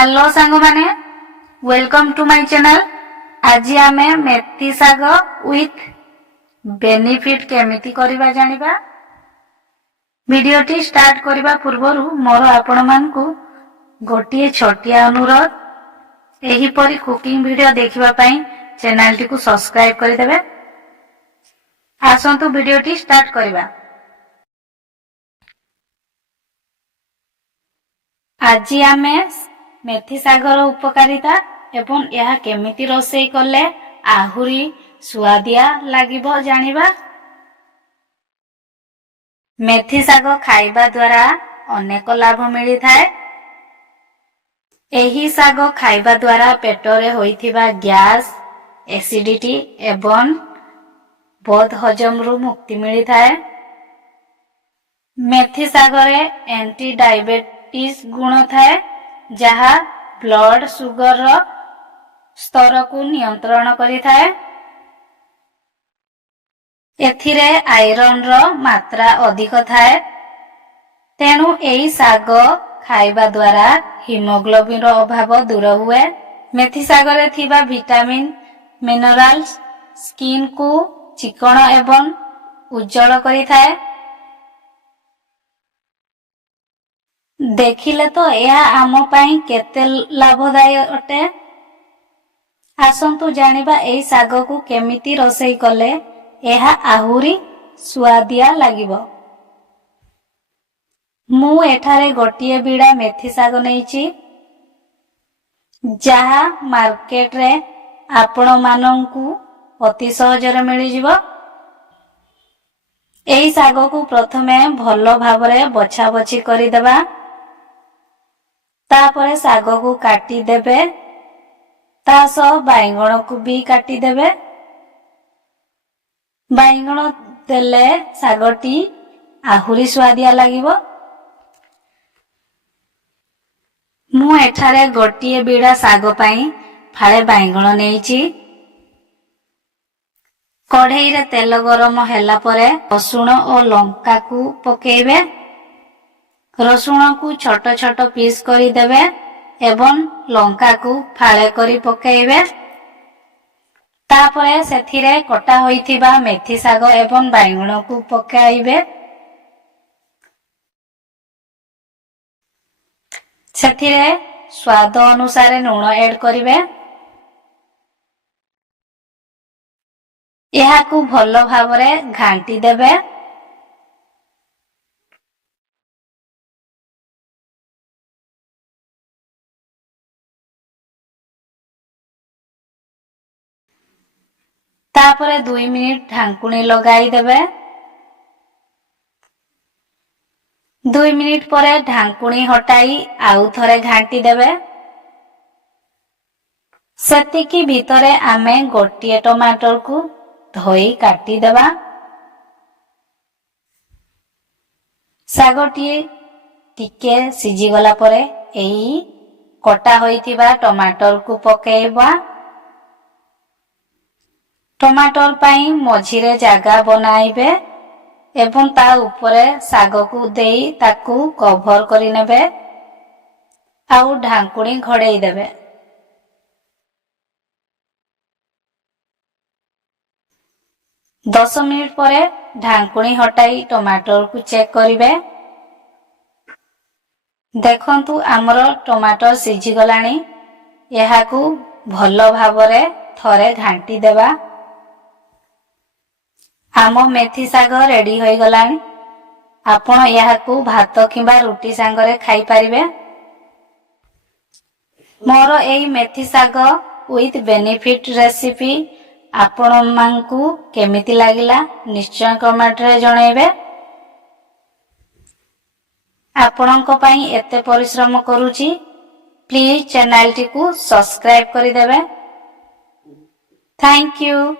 Hello सांग माने welcome to my channel. आज आमे मेथी साग विथ बेनिफिट केमिति करिबा जानिबा। वीडियोटी स्टार्ट करिबा पूर्वरु मोर आपण मानकु गोटिए छोटिया अनुरोध, एही परी कुकिंग वीडियो देखिबा पई चैनल टी को सब्सक्राइब करि देबे। आसंतु वीडियोटी स्टार्ट करिबा। आज आमे मेथी सागर उपकारिता एवं यह केमिति रोषेई कले आहुरी सुआदिया लागिबो जानिबा। मेथी साग खाइबा द्वारा अनेक लाभ मिली थाए। एही साग खाइबा द्वारा पेटरे होइथिबा गैस, एसिडिटी एवं बद हजम रु मुक्ति मिली थाए। मेथी सागरे एंटी डायबिटीज गुण थाए, जहा ब्लड सुगर रो स्तर को नियंत्रण करि थाए। एथिरे आयरन रो मात्रा अधिक थाए, तेणु एही साग खाइबा द्वारा हीमोग्लोबिन रो अभाव दूर हुए। मेथी सागरे थिबा विटामिन मिनरल्स स्किन को चिकण एवं उज्जवल करि थाए। देखिले तो यह आम पाई केते लाभदायी अटे। आसंतु जानिबा एही साग को केमिति रोषेई कले यह आहुरी सुआदिया लागिबो। मु एठारे गोटिए बिड़ा मेथी साग नैची, जहा मार्केट रे आपण मानंकु अति सहजरे मिली जिवो। एही साग को प्रथमे भलो भाबरे बछा बछि करि देबा। तापरे साग को काटी देबे, तासो बाइगण को भी काटी देबे। बाइगण देले सागटी आहुरी स्वादिया लागिबो। मु एठारे गोटिए बिड़ा साग पाई फाळे बाइगण नेइची। कढ़ई रे तेल गरम हैला परे रसुण और लंका को पकेइबे। रसुण को छोट छोट पीस करी देबे एवं लंका को फाळे करी पकेइबे। तापरे सेथिरे कटा होइथिबा मेथी साग एवं बाइगण को पकाइबे। सेथिरे स्वाद अनुसार लूण ऐड करिवे। यहा को भलो भाबरे घांटी देबे। तापरे 2 मिनिट ढांकुणी लगाई देबे। 2 मिनिट परे ढांकुणी हटाई आउ थरे घांटी देबे। सेतिकी भितरे आमे गोटिए टमाटर को धोई काटी देबा। सागटी टिके सिझी गला परे एही कटा होइथिबा टमाटर को पकेइबा। टमाटर पाई मझिरे जागा बनाइबे एवं ता ऊपरे साग को देई ताकू कवर करि नेबे आउ ढांकुणी घोड़ेई देबे। दस मिनिट परे ढांकुणी हटाई टमाटर को चेक करिबे। देखंतु आमर टमाटर सिझी गलानी। यहा को भलो भाबरे थरे घांटी देबा। आम मेथी साग रेडी होई गलानी। आपण यहा को भात किंबा रोटी सांगरे खाई परिबे। मोर एई मेथी साग विथ बेनिफिट रेसिपी आपण मानकु केमिति लागिला निश्चय कमेंट रे जणाइबे। आपणक पई एते परिश्रम करूची, प्लीज चैनल टी को सब्सक्राइब करि देबे। Thank you.